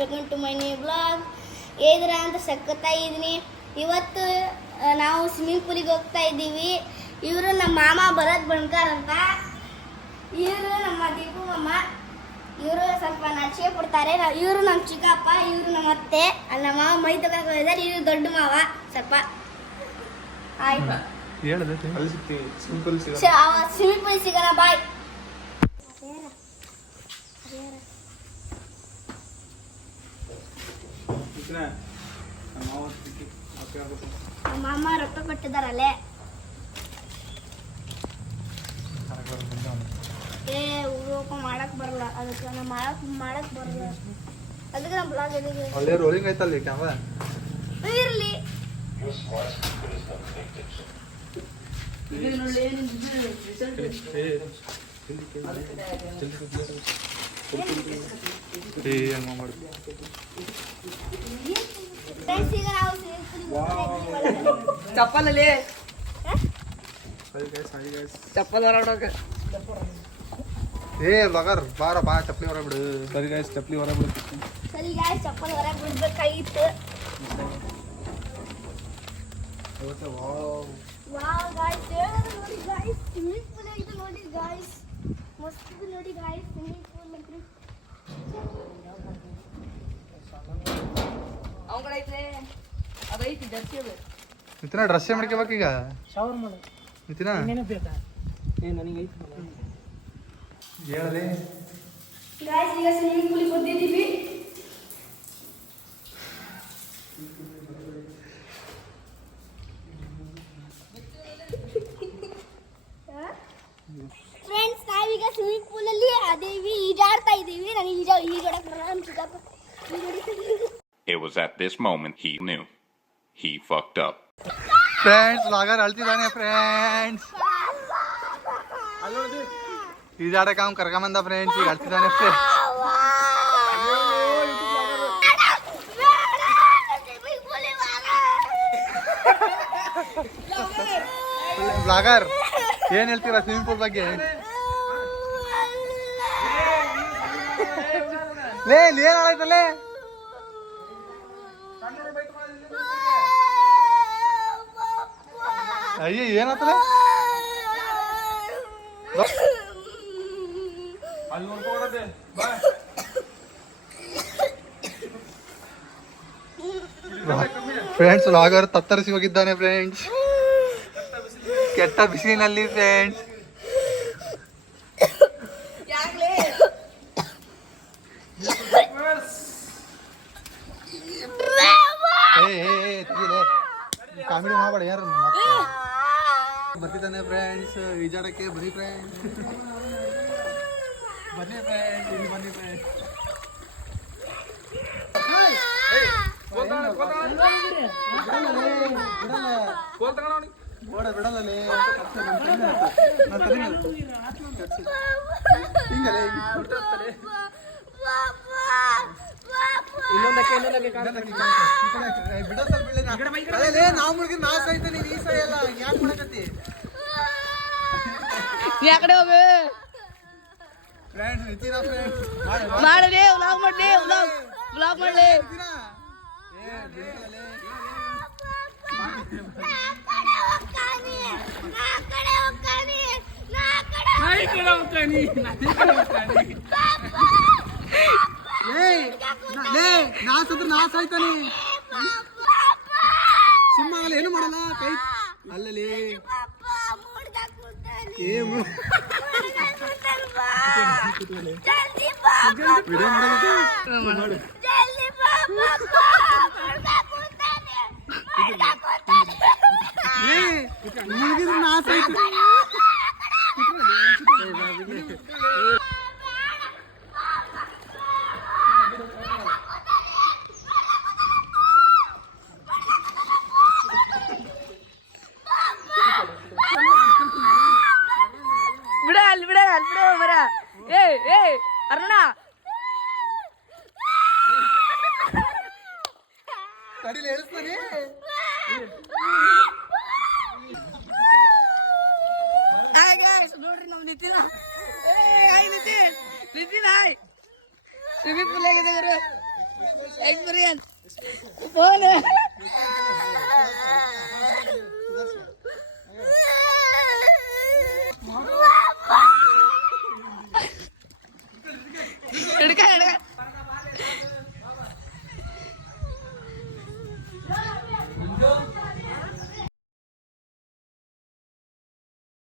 Welcome to my new blog. ಹೇಗಿದ್ದೀರಾ ಅಂತ ಸಖತ್ತಾಗಿದ್ದೀನಿ. ಇವತ್ತು ನಾವು ಸ್ವಿಮ್ಮಿಂಗ್ ಪೂಲಿಗೆ ಹೋಗ್ತಾ ಇದ್ದೀವಿ. ಇವರು ನಮ್ಮ ಮಾಮ ಭರತ್ ಬಣ್ಕರ್ ಅಂತ, ಇವರು ನಮ್ಮ ದೀಪು ಮಾಮ. ಇವರು ಸ್ವಲ್ಪ ನಾಚಿಕೆ ಪಡ್ತಾರೆ. ಇವರು ನಮ್ಮ ಚಿಕ್ಕಪ್ಪ, ಇವರು ನಮ್ಮ ಅತ್ತೆ. ಅಲ್ಲಿ ನಮ್ಮ ಮಾವ ಮೈ ತಗೊಂಡು ಹೋಗಿದ್ದಾರೆ. ಇವರು ದೊಡ್ಡ ಮಾವ ಸ್ವಲ್ಪ. ಆಯ್ತು, ಸ್ವಿಮ್ಮಿಂಗ್ ಪೂಲ್ ಸಿಗೋಣ. ಬಾಯ್. ಮಾಮ ರೊಕ್ಕ ಕೊಟ್ಟಿದ್ದಾರಲ್ಲೇ. ಉರುಪ ಮಾಡಕ್ ಬರಲ್ಲ, ಅದಕ್ಕೆ ನಮ್ಮ ಮಾಡಕ್ ಬರಲ್ಲ. ಅದಕ್ಕೆ ನಮ್ಮ ಬ್ಲಾಗ್ ಅಲ್ಲೇ ರೋಲಿಂಗ್ ಐತಲ್ಲ ಕ್ಯಾಮ್ರಾ ಇರ್ಲಿ. ಚಪ್ಪಲಲ್ಲಿ ಚಪ್ಪಲ್ ಹೊರಡೋಕೆ ಬ್ಲಾಗರ್ ಬಾರ ಬಾ ಚಪ್ಪಲಿ ಹೊರ ಬಿಡು. ಸರಿ ಗಾಯ್ಸ್, ಚಪ್ಪಲಿ ಹೊರ ಬಿಡು. ಸರಿ ಗಾಯ್ಸ್, ಚಪ್ಪಲ್ ಹೊರ ಬಿಡ್ಬೇಕಾಗಿತ್ತು. ವಾವ್ ಗಾಯ್ಸ್, ನೋಡಿ ಗಾಯ್ಸ್, ಸ್ವಿಮ್ಮಿಂಗ್ ಪೂಲ್ ಆಗಿದೆ ನೋಡಿ ಗಾಯ್ಸ್. ಮಸ್ತ್ ಇದೆ ನೋಡಿ ಗಾಯ್ಸ್ ಸ್ವಿಮ್ಮಿಂಗ್ ಪೂಲ್ ಅಂತ. ಅವನ ಕಡೆ ಐತೆ, ಅದೈತಿ ಜರ್ಸಿ. ಅದು ನಿತಿನ ಡ್ರೆಸ್ ಮಾಡ್ಕೋಬೇಕೀಗ. ಶವರ್ ಮಾಡು ನಿತಿನ, ಏನೇ ಬೇಕಾ? ನನಗೆ ಐತಿ ಹೇಳಲಿ ಗಾಯ್ಸ್. ಈಗ ಸ್ವಿಮ್ಮಿಂಗ್ ಪೂಲಿಗೆ ಬಂದಿದ್ದೀವಿ. ಫ್ರೆಂಡ್ಸ್, ನಾವೀಗ ಸ್ವಿಮ್ಮಿಂಗ್ ಪೂಲಲ್ಲಿ ಅದೇವಿ ಈಜಾಡ್ತಾ ಇದ್ದೀವಿ. ನನಗೆ ಈಜಾಡಕ್ ಬರಲ್ಲ. ನಮ್ಮ ಚಿಕ್ಕಪ್ಪ It was at this moment he knew. He fucked up. Friends, blogger ಅಳ್ತಿದ್ದಾನೆ. ಫ್ರೆಂಡ್ಸ್, ಈಜಾಡಕ್ಕೆ ಅವ್ನು ಕರ್ಕೊಂಬಂದ. ಫ್ರೆಂಡ್ಸ್, ಈಗ ಅಳ್ತಿದ್ದಾನೆ. ಬ್ಲಾಗರ್ ಏನ್ ಹೇಳ್ತೀರಾ ಸ್ವಿಮ್ಮಿಂಗ್ ಪೂಲ್ ಬಗ್ಗೆ? ಏನ್ ಆಯ್ತಲ್ಲೇ? ಅಯ್ಯ, ಏನಾತಲ್ಲ? ಫ್ರೆಂಡ್ಸ್, ಬ್ಲಾಗರ್ ತತ್ತರಿಸಿ ಹೋಗಿದ್ದಾನೆ. ಫ್ರೆಂಡ್ಸ್, ಕೆಟ್ಟ ಬಿಸಿಲಿನಲ್ಲಿ. ಫ್ರೆಂಡ್ಸ್, ಕಾಮಿಡಿ ಮಾಡಬೇಡ. ಯಾರು ಬರ್ತಿದ್ದಾನೆ ಫ್ರೆಂಡ್ಸ್ ಈಜಾಡಕ್ಕೆ. ಬನ್ನಿ ಫ್ರೆಂಡ್ಸ್, ಬನ್ನಿ ಫ್ರೆಂಡ್ಸ್, ಇಲ್ಲಿ ಬನ್ನಿ ಫ್ರೆಂಡ್ಸ್. ಬಿಡಲೇ ನಾವು ಮುಳುಗಿ ನಾಶ ಆಯ್ತು. ನೀನ್ ಈ ಸೈ ಎಲ್ಲ ಯಾಕೆ ಮಾಡಕತ್ತಿ? ಯಾಕಡೆ ಹೋಗು ಫ್ರೆಂಡ್ಸ್, ನಿಂತಿನ ಫ್ರೆಂಡ್ಸ್ ಮಾಡಲೇ ವ್ಲಾಗ್ ಮಾಡ್ಲಿ, ವ್ಲಾಗ್ ಮಾಡ್ಲಿ. ನಾಶ ಆಯ್ತಾನೆ. ಸುಮ್ಮನೆ ಏನು ಮಾಡಲ್ಲ. ಕೈ ಅಲ್ಲಲ್ಲಿ ಮುಳುಗಿದ್ರೆ ನಾಶ ಆಯ್ತು. ಬಿಡ ಮರ. ಅರುಣ, ಕಡಿಲಿ ಹೇಳಿಸ್ತಾನೆ. ನೋಡ್ರಿ ನಮ್ ನಿತಿನ. ನಿತಿನ್ ಹಾಯ್. ಸ್ವಿಮ್ಮಿಂಗ್ ಪೂಲ್ ಆಗಿದೆ. Experience phone